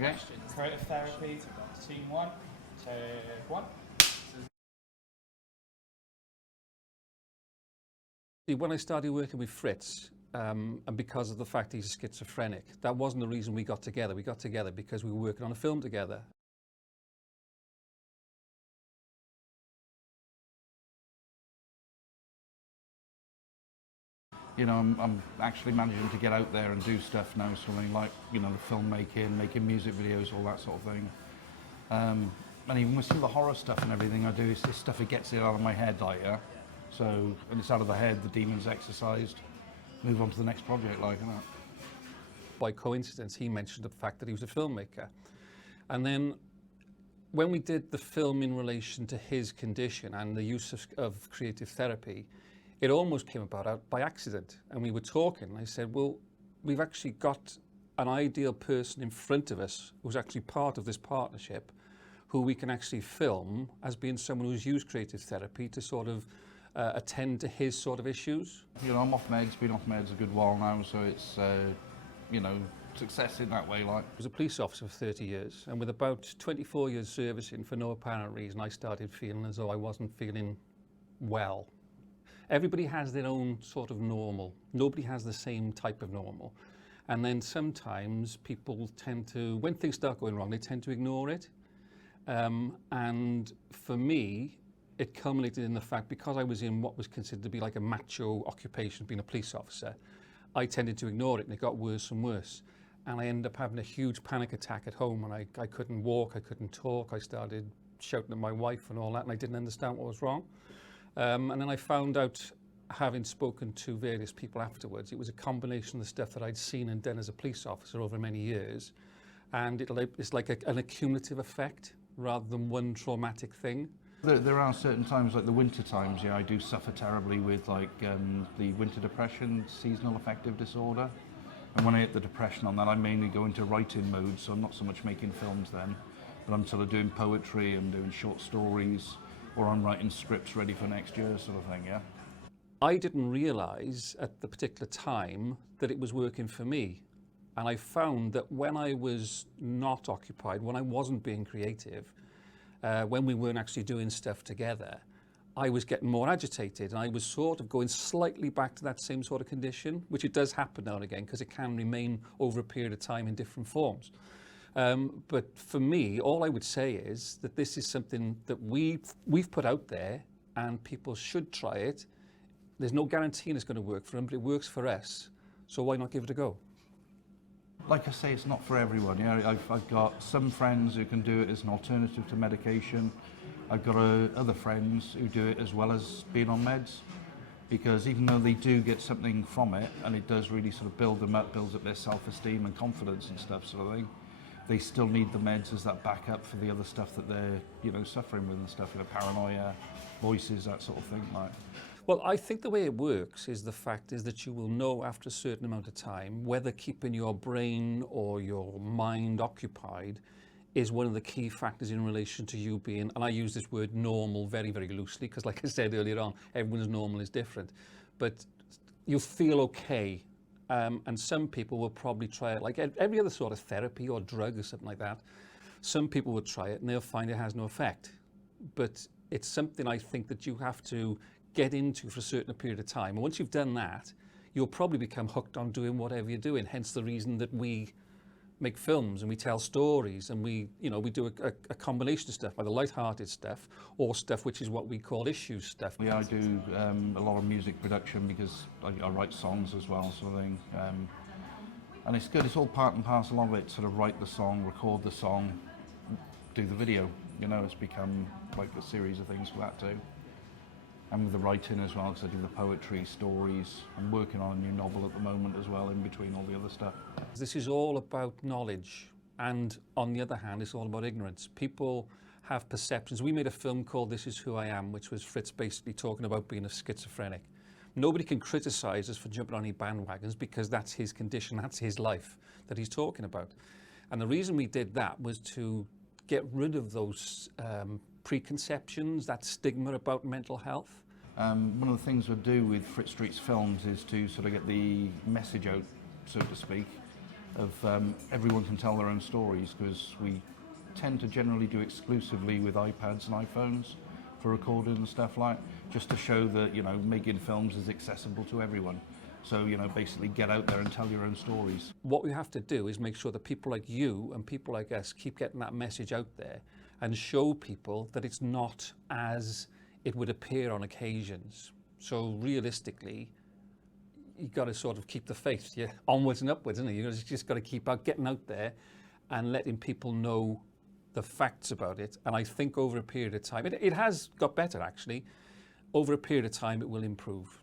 Okay. Creative therapy, scene 1, take 1. When I started working with Fritz, and because of the fact he's schizophrenic, that wasn't the reason we got together. We got together because we were working on a film together. You know, I'm actually managing to get out there and do stuff now, something like, you know, the filmmaking, making music videos, all that sort of thing. And even with some of the horror stuff and everything I do, it's this stuff that gets it out of my head, like, yeah. So, when it's out of the head, the demon's exorcised, move on to the next project, like, you know. By coincidence, he mentioned the fact that he was a filmmaker. And then, when we did the film in relation to his condition and the use of creative therapy, it almost came about out by accident. And we were talking, and I said, well, we've actually got an ideal person in front of us who's actually part of this partnership, who we can actually film as being someone who's used creative therapy to sort of attend to his sort of issues. You know, I'm off meds, been off meds a good while now, so it's, you know, success in that way, like. I was a police officer for 30 years, and with about 24 years servicing, for no apparent reason, I started feeling as though I wasn't feeling well. Everybody has their own sort of normal. Nobody has the same type of normal. And then sometimes people tend to, when things start going wrong, they tend to ignore it. And for me, it culminated in the fact, because I was in what was considered to be like a macho occupation, being a police officer, I tended to ignore it, and it got worse and worse. And I ended up having a huge panic attack at home, and I couldn't walk, I couldn't talk, I started shouting at my wife and all that, and I didn't understand what was wrong. And then I found out, having spoken to various people afterwards, it was a combination of the stuff that I'd seen and done as a police officer over many years. And it's like an accumulative effect rather than one traumatic thing. There are certain times, like the winter times, yeah, I do suffer terribly with like the winter depression, seasonal affective disorder. And when I hit the depression on that, I mainly go into writing mode, so I'm not so much making films then, but I'm sort of doing poetry, I'm doing short stories, or I'm writing scripts ready for next year sort of thing, yeah. I didn't realise at the particular time that it was working for me. And I found that when I was not occupied, when I wasn't being creative, when we weren't actually doing stuff together, I was getting more agitated, and I was sort of going slightly back to that same sort of condition, which it does happen now and again, because it can remain over a period of time in different forms. But for me, all I would say is that this is something that we've put out there, and people should try it. There's no guarantee it's going to work for them, but it works for us. So why not give it a go? Like I say, it's not for everyone. Yeah, I've got some friends who can do it as an alternative to medication. I've got other friends who do it as well as being on meds, because even though they do get something from it, and it does really sort of build them up, builds up their self-esteem and confidence and stuff sort of thing, they still need the meds as that backup for the other stuff that they're, you know, suffering with and stuff, you know, paranoia, voices, that sort of thing, like. Well, I think the way it works is the fact is that you will know after a certain amount of time whether keeping your brain or your mind occupied is one of the key factors in relation to you being, and I use this word normal very, very loosely, because like I said earlier on, everyone's normal is different, but you feel okay. And some people will probably try it, like every other sort of therapy or drug or something like that. Some people will try it and they'll find it has no effect. But it's something I think that you have to get into for a certain period of time. And once you've done that, you'll probably become hooked on doing whatever you're doing. Hence the reason that we make films and we tell stories, and we do a combination of stuff, either light-hearted stuff or stuff which is what we call issue stuff. Yeah, I do a lot of music production because I write songs as well, sort of thing. And it's good, it's all part and parcel of it, sort of write the song, record the song, do the video. You know, it's become like a series of things for that too. And with the writing as well, because I do the poetry, stories. I'm working on a new novel at the moment as well, in between all the other stuff. This is all about knowledge, and on the other hand, it's all about ignorance. People have perceptions. We made a film called This Is Who I Am, which was Fritz basically talking about being a schizophrenic. Nobody can criticize us for jumping on any bandwagons, because that's his condition, that's his life that he's talking about. And the reason we did that was to get rid of those preconceptions, that stigma about mental health. One of the things we do with Fritz-Streets Films is to sort of get the message out, so to speak, everyone can tell their own stories, because we tend to generally do exclusively with iPads and iPhones for recording and stuff like, just to show that, you know, making films is accessible to everyone. So, you know, basically get out there and tell your own stories. What we have to do is make sure that people like you and people like us keep getting that message out there and show people that it's not as it would appear on occasions. So realistically, you've got to sort of keep the faith, yeah, onwards and upwards, isn't it? You've just got to keep getting out there and letting people know the facts about it. And I think over a period of time, it has got better actually. Over a period of time, it will improve.